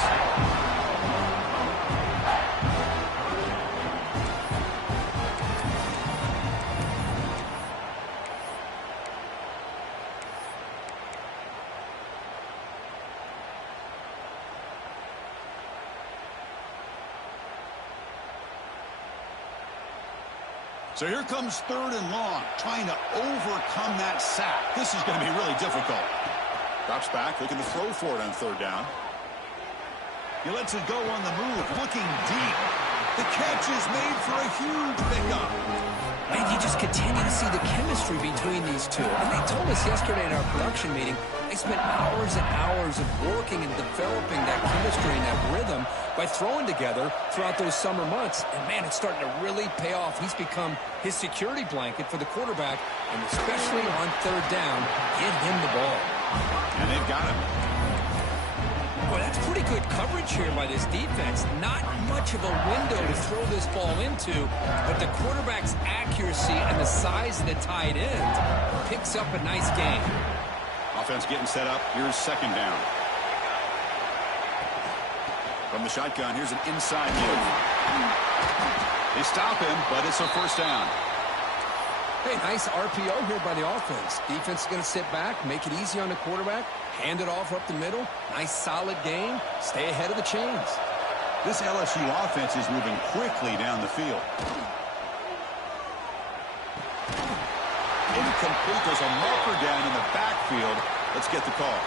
So here comes 3rd and long, trying to overcome that sack. This is going to be really difficult. Drops back, looking to throw for it on 3rd down. He lets it go on the move, looking deep. The catch is made for a huge pickup. And you just continue to see the chemistry between these two. And they told us yesterday in our production meeting, they spent hours and hours of working and developing that chemistry and that rhythm by throwing together throughout those summer months. And, man, it's starting to really pay off. He's become his security blanket for the quarterback, and especially on third down, get him the ball. And they've got him. Boy, that's pretty good coverage here by this defense. Not much of a window to throw this ball into, but the quarterback's accuracy and the size of the tight end picks up a nice gain. Offense getting set up. Here's second down. From the shotgun, here's an inside move. They stop him, but it's a first down. Hey, nice RPO here by the offense. Defense is going to sit back, make it easy on the quarterback, hand it off up the middle. Nice, solid game. Stay ahead of the chains. This LSU offense is moving quickly down the field. Incomplete. There's a marker down in the backfield. Let's get the call.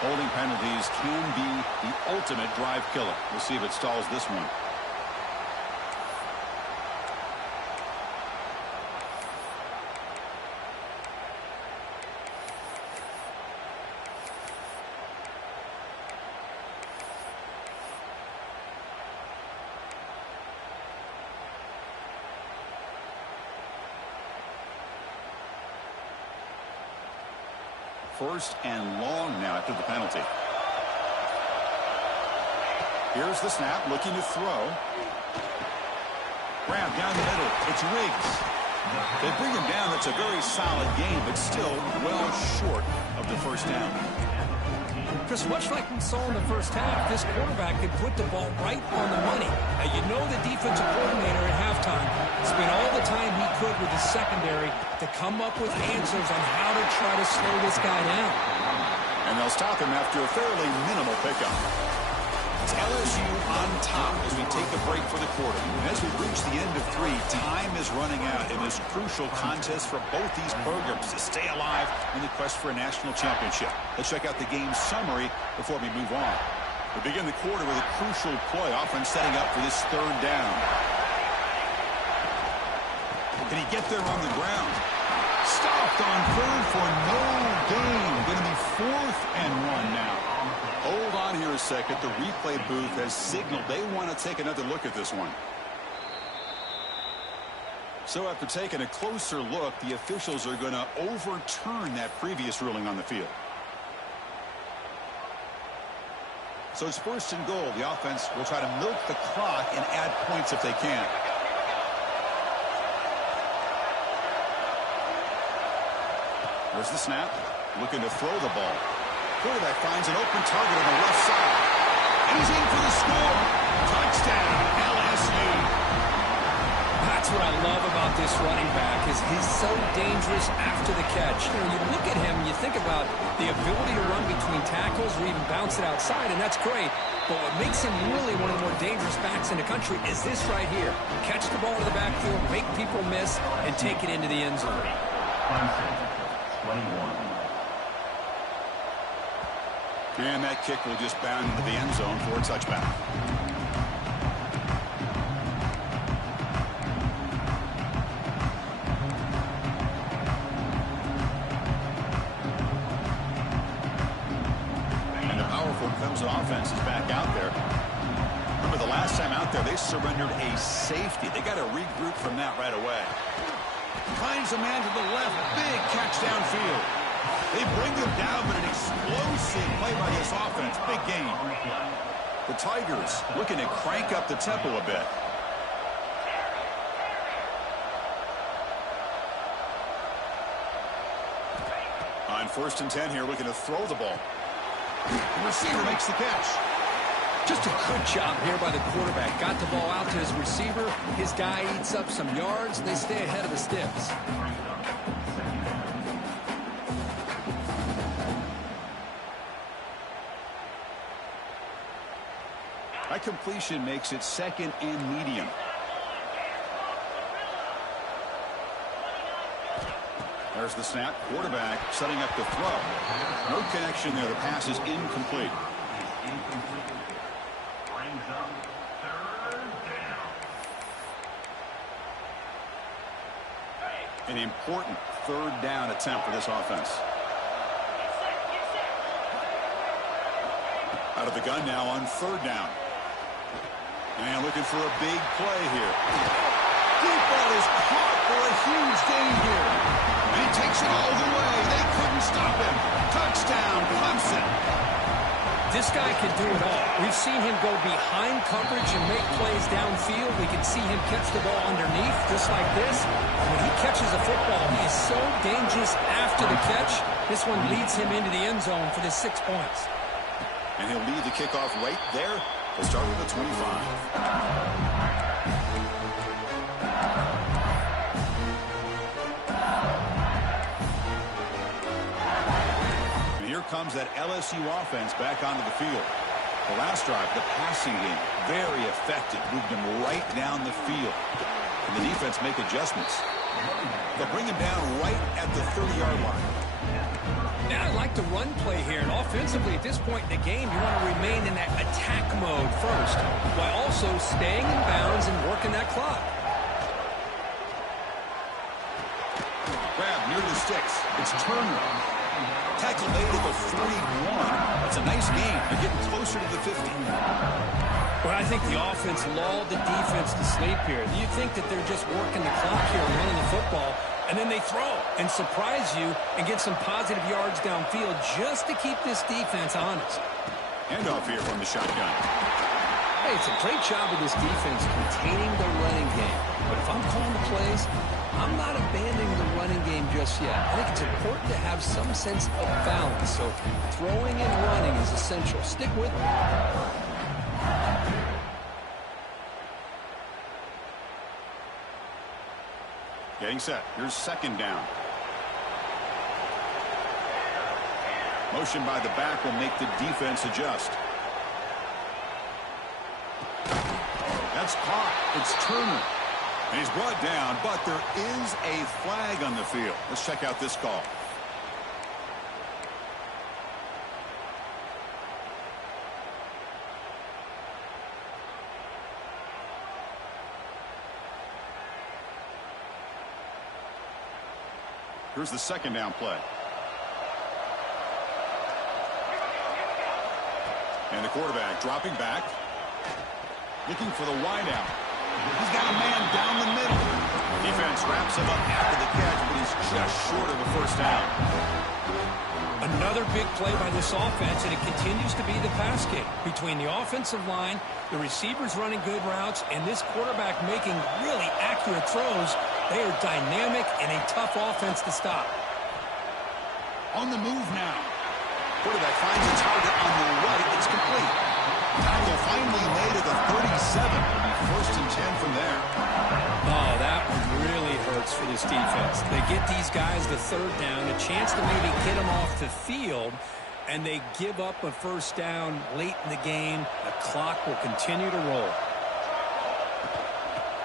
Holding penalties can be the ultimate drive killer. We'll see if it stalls this one. First and long now after the penalty. Here's the snap, looking to throw. Grab down the middle. It's Riggs. They bring him down. That's a very solid game, but still well short of the first down. Chris, much like we saw in the first half, this quarterback could put the ball right on the money. Now, you know the defensive coordinator at halftime spent all the time he could with the secondary to come up with answers on how to try to slow this guy down. And they'll stop him after a fairly minimal pickup. It's LSU on top as we take a break for the quarter. And as we reach the end of 3, time is running out in this crucial contest for both these programs to stay alive in the quest for a national championship. Let's check out the game summary before we move on. We begin the quarter with a crucial play, offense setting up for this third down. Can he get there on the ground? Stopped on third for no gain. Going to be 4th and 1 now. Hold on here a second. The replay booth has signaled they want to take another look at this one. So after taking a closer look, the officials are going to overturn that previous ruling on the field. So it's first and goal. The offense will try to milk the clock and add points if they can. There's the snap. Looking to throw the ball. Quarterback finds an open target on the left side. And he's in for the score. Touchdown, LSU. That's what I love about this running back is he's so dangerous after the catch. You know, you look at him and you think about the ability to run between tackles or even bounce it outside, and that's great. But what makes him really one of the more dangerous backs in the country is this right here. Catch the ball in the backfield, make people miss, and take it into the end zone. 21. And that kick will just bound into the end zone for a touchback. And the powerful Clemson offense is back out there. Remember the last time out there, they surrendered a safety. They got to regroup from that right away. Finds a man to the left. Big catch downfield. They bring him down, but an explosive play by this offense. Big game. The Tigers looking to crank up the tempo a bit. On 1st and 10 here, looking to throw the ball. The receiver makes the catch. Just a good job here by the quarterback. Got the ball out to his receiver. His guy eats up some yards, and they stay ahead of the sticks. That completion makes it 2nd and medium. There's the snap. Quarterback setting up the throw. No connection there. The pass is incomplete. An important third down attempt for this offense. Out of the gun now on third down. And looking for a big play here. Deep ball is caught for a huge gain here. And he takes it all the way. They couldn't stop him. Touchdown, Clemson. This guy can do it all. We've seen him go behind coverage and make plays downfield. We can see him catch the ball underneath, just like this. When he catches a football, he is so dangerous after the catch. This one leads him into the end zone for the 6 points. And he'll lead the kickoff right there. We'll start with the 25. Comes that LSU offense back onto the field. The last drive, the passing game, very effective. Moved him right down the field. And the defense make adjustments. They'll bring him down right at the 30-yard line. Now I like the run play here. And offensively, at this point in the game, you want to remain in that attack mode first, while also staying in bounds and working that clock. Grab near the sticks. It's Turner. Tackle made at the 41. That's a nice gain. They're getting closer to the 50. Well, I think the offense lulled the defense to sleep here. You think that they're just working the clock here and running the football, and then they throw and surprise you and get some positive yards downfield just to keep this defense honest. Handoff here from the shotgun. Hey, it's a great job of this defense containing the running game. But if I'm calling the plays, I'm not abandoning the running game just yet. I think it's important to have some sense of balance. So throwing and running is essential. Stick with it. Getting set. Here's second down. Motion by the back will make the defense adjust. That's caught. It's Turner. And he's brought down, but there is a flag on the field. Let's check out this call. Here's the second down play. And the quarterback dropping back, looking for the wideout. He's got a man down the middle. Defense wraps him up after the catch, but he's just short of the first down. Another big play by this offense, and it continues to be the pass game. Between the offensive line, the receivers running good routes, and this quarterback making really accurate throws, they are dynamic and a tough offense to stop. On the move now. Quarterback finds a target on the right. It's complete. Tackle finally made at the 37. It'll be 1st and 10 from there. Oh, that one really hurts for this defense. They get these guys the third down, a chance to maybe get them off the field, and they give up a first down late in the game. The clock will continue to roll.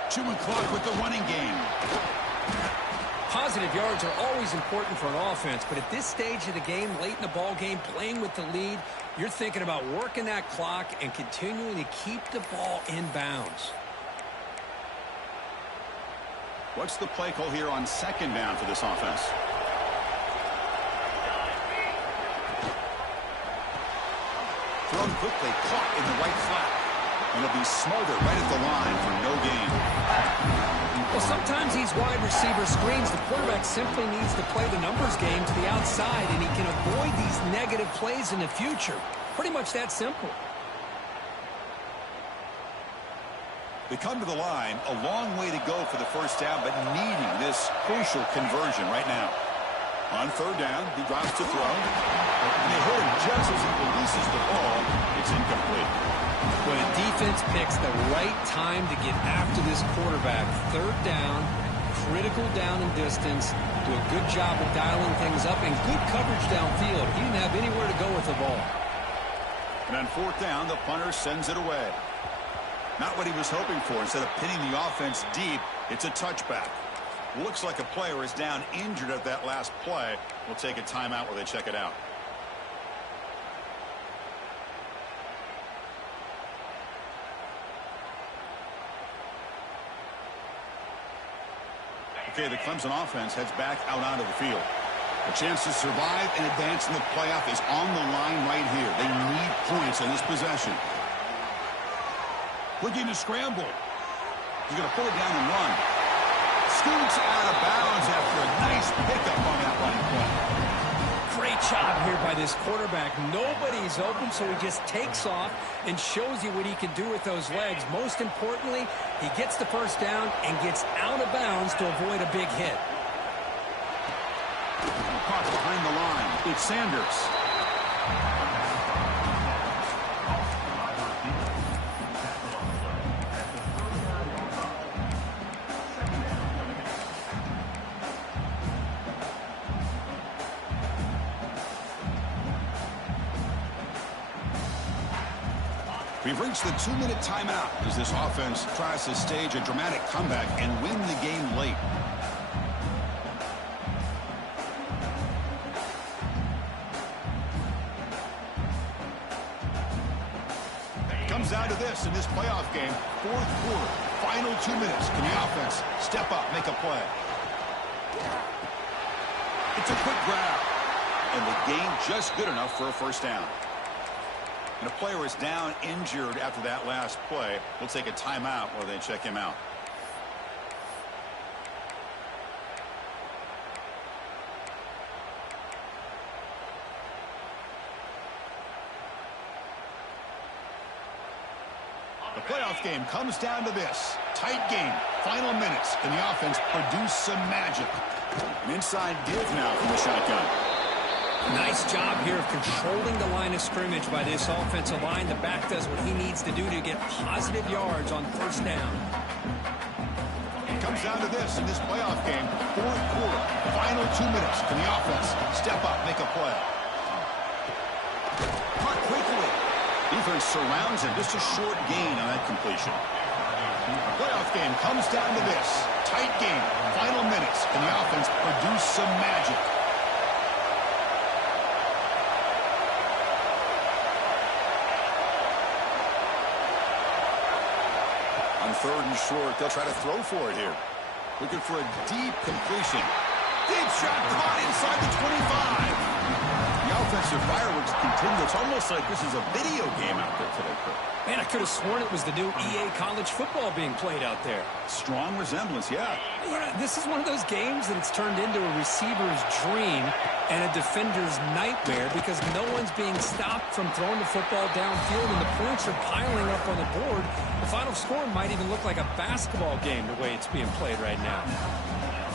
Chewing clock with the running game. Positive yards are always important for an offense, but at this stage of the game, late in the ball game, playing with the lead, you're thinking about working that clock and continuing to keep the ball in bounds. What's the play call here on second down for this offense? Thrown quickly, caught in the right flat. And it'll be smothered right at the line for no gain. Well, sometimes these wide receiver screens, the quarterback simply needs to play the numbers game to the outside, and he can avoid these negative plays in the future. Pretty much that simple. They come to the line, a long way to go for the first down, but needing this crucial conversion right now. On third down, he drops to throw. And they hit him just as he releases the ball. It's incomplete. When a defense picks the right time to get after this quarterback, third down, critical down and distance, do a good job of dialing things up, and good coverage downfield. He didn't have anywhere to go with the ball. And on fourth down, the punter sends it away. Not what he was hoping for. Instead of pinning the offense deep, it's a touchback. Looks like a player is down injured at that last play. We'll take a timeout while they check it out. Okay, the Clemson offense heads back out onto the field. A chance to survive and advance in the playoff is on the line right here. They need points in this possession. Looking to scramble. He's going to pull it down and run. Scoots out of bounds after a nice pickup on that running play. Great job here by this quarterback. Nobody's open, so he just takes off and shows you what he can do with those legs. Most importantly, he gets the first down and gets out of bounds to avoid a big hit. Caught behind the line. It's Sanders. We've reached the 2-minute timeout as this offense tries to stage a dramatic comeback and win the game late. Comes down to this in this playoff game. Fourth quarter, final 2 minutes. Can the offense step up, make a play? It's a quick grab. And the gain just good enough for a first down. And a player is down injured after that last play. We'll take a timeout while they check him out. The playoff game comes down to this. Tight game. Final minutes. Can the offense produce some magic? An inside give now from the shotgun. Nice job here of controlling the line of scrimmage by this offensive line. The back does what he needs to do to get positive yards on first down. It comes down to this in this playoff game. Fourth quarter, final 2 minutes. Can the offense step up, make a play? Caught quickly. Defense surrounds him. Just a short gain on that completion. The playoff game comes down to this. Tight game, final minutes. Can the offense produce some magic? Third and short, they'll try to throw for it here. Looking for a deep completion. Deep shot caught inside the 25. The offensive fireworks continue. It's almost like this is a video game out there today, Chris. Man, I could have sworn it was the new EA college football being played out there. Strong resemblance, yeah. Yeah, this is one of those games that it's turned into a receiver's dream and a defender's nightmare because no one's being stopped from throwing the football downfield and the points are piling up on the board. The final score might even look like a basketball game the way it's being played right now.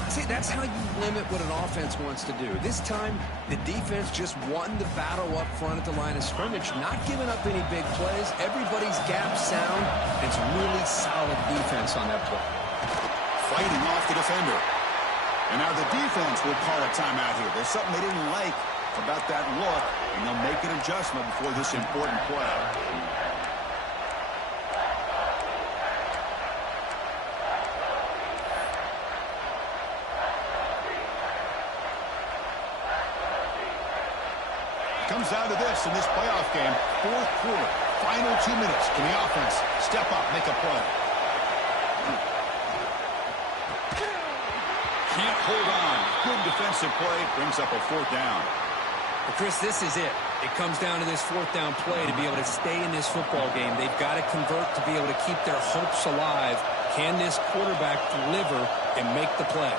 See, that's how you limit what an offense wants to do. This time, the defense just won the battle up front at the line of scrimmage, not giving up any big plays. Everybody's gap sound. It's really solid defense on that play. Fighting off the defender. And now the defense will call a timeout here. There's something they didn't like about that look, and they'll make an adjustment before this important play. Comes down to this in this playoff game. Fourth quarter, final 2 minutes. Can the offense step up, make a play? Can't hold on. Good defensive play. Brings up a fourth down. But Chris, this is it. It comes down to this fourth down play to be able to stay in this football game. They've got to convert to be able to keep their hopes alive. Can this quarterback deliver and make the play?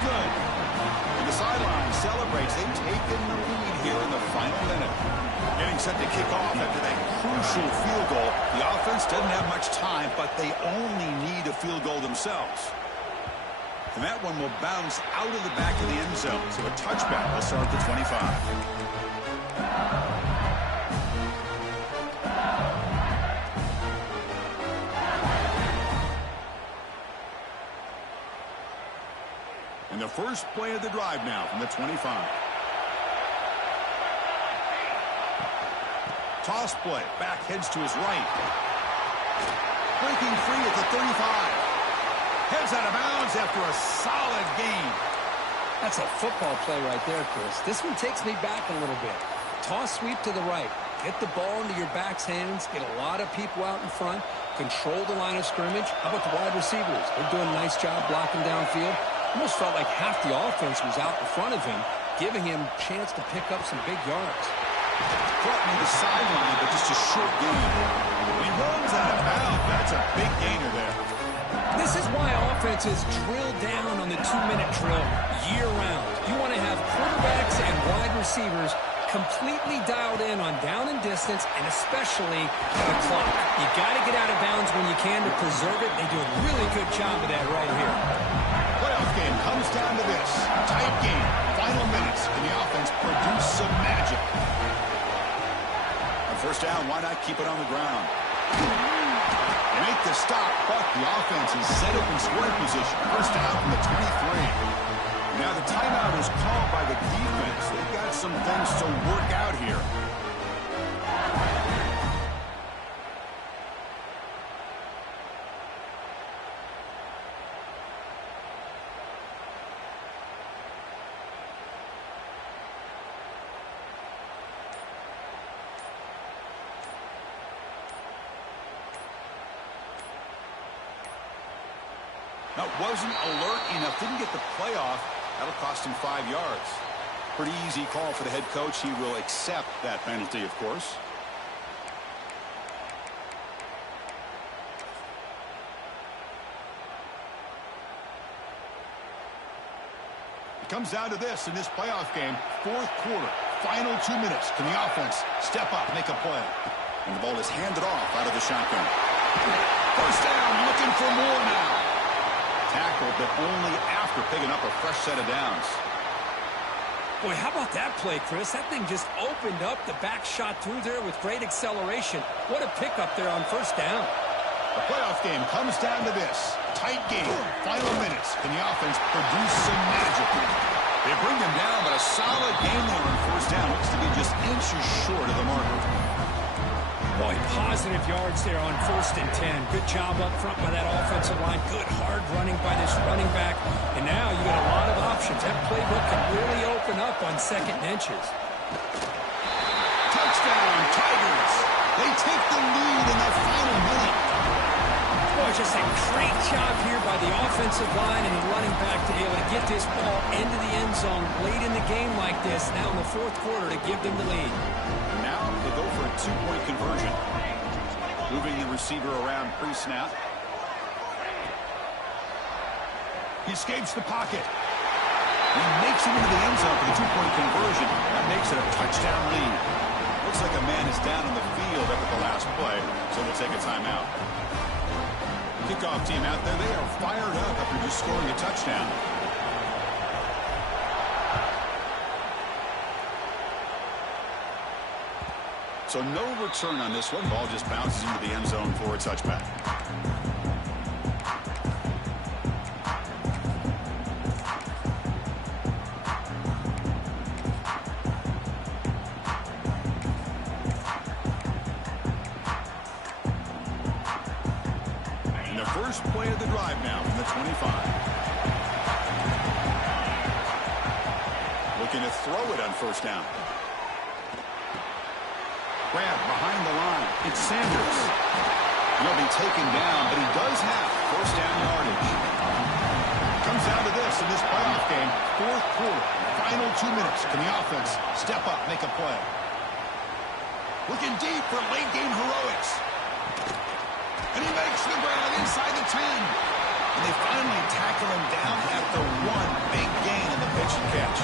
Good. And the sideline celebrates. They've taken the lead here in the final minute. Getting set to kick off after that crucial field goal. The offense doesn't have much time, but they only need a field goal themselves. And that one will bounce out of the back of the end zone. So a touchback will start at the 25. And the first play of the drive now from the 25. Toss play. Back heads to his right. Breaking free at the 35. Heads out of bounds after a solid gain. That's a football play right there, Chris. This one takes me back a little bit. Toss sweep to the right. Get the ball into your back's hands, get a lot of people out in front, control the line of scrimmage. How about the wide receivers? They're doing a nice job blocking downfield. Almost felt like half the offense was out in front of him, giving him a chance to pick up some big yards. Threatening the sideline, but just a short gain. He runs out of bounds. That's a big gainer there. This is why offenses drill down on the 2-minute drill year-round. You want to have quarterbacks and wide receivers completely dialed in on down and distance, and especially the clock. You got to get out of bounds when you can to preserve it. They do a really good job of that right here. Playoff game comes down to this. Tight game. Final minutes. Can the offense produce some magic? On first down, why not keep it on the ground? They make the stop, but the offense is set up in scoring position. First down from the 23. Now the timeout is called by the defense. They've got some things to work out here. Now, wasn't alert enough, didn't get the playoff. That'll cost him 5 yards. Pretty easy call for the head coach. He will accept that penalty, of course. It comes down to this in this playoff game. Fourth quarter, final 2 minutes. Can the offense step up, make a play? And the ball is handed off out of the shotgun. First down, looking for more now. Tackled, but only after picking up a fresh set of downs. Boy, how about that play, Chris? That thing just opened up. The back shot through there with great acceleration. What a pickup there on first down. The playoff game comes down to this. Tight game. Final minutes. Can the offense produce some magic? They bring him down, but a solid game there on first down. Looks to be just inches short of the marker. Boy, positive yards there on 1st and 10. Good job up front by that offensive line. Good hard running by this running back. And now you got a lot of options. That playbook can really open up on 2nd and inches. Touchdown, Tigers. They take the lead in the final minute. Boy, just a great job here by the offensive line and the running back to be able to get this ball into the end zone late in the game like this, now in the 4th quarter, to give them the lead. Now they go for a 2-point conversion. Moving the receiver around pre-snap. He escapes the pocket. He makes it into the end zone for the 2-point conversion. That makes it a touchdown lead. Looks like a man is down on the field after the last play, so we'll take a timeout. Kickoff team out there, they are fired up after just scoring a touchdown. So no return on this one. Ball just bounces into the end zone for a touchback. And the first play of the drive now from the 25. Looking to throw it on first down. Grab behind the line. It's Sanders. He'll be taken down, but he does have first down yardage. Comes down to this in this playoff game. 4th quarter, final 2 minutes. Can the offense step up, make a play? Looking deep for late game heroics. And he makes the grab inside the 10. And they finally tackle him down after one big gain in the pitch and catch.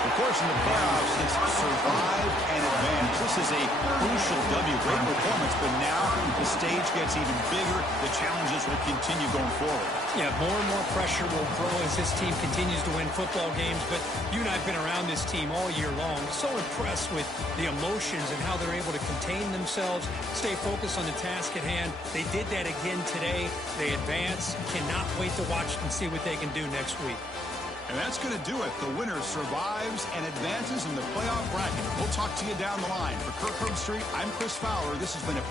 Of course, in the playoffs, it's survive and advance. This is a crucial W. Great performance, but now the stage gets even bigger. The challenges will continue going forward. Yeah, more and more pressure will grow as this team continues to win football games. But you and I have been around this team all year long. So impressed with the emotions and how they're able to contain themselves, stay focused on the task at hand. They did that again today. They advance. Cannot wait to watch and see what they can do next week. And that's going to do it. The winner survives and advances in the playoff bracket. We'll talk to you down the line. For Kirk Herbstreit, I'm Chris Fowler. This has been a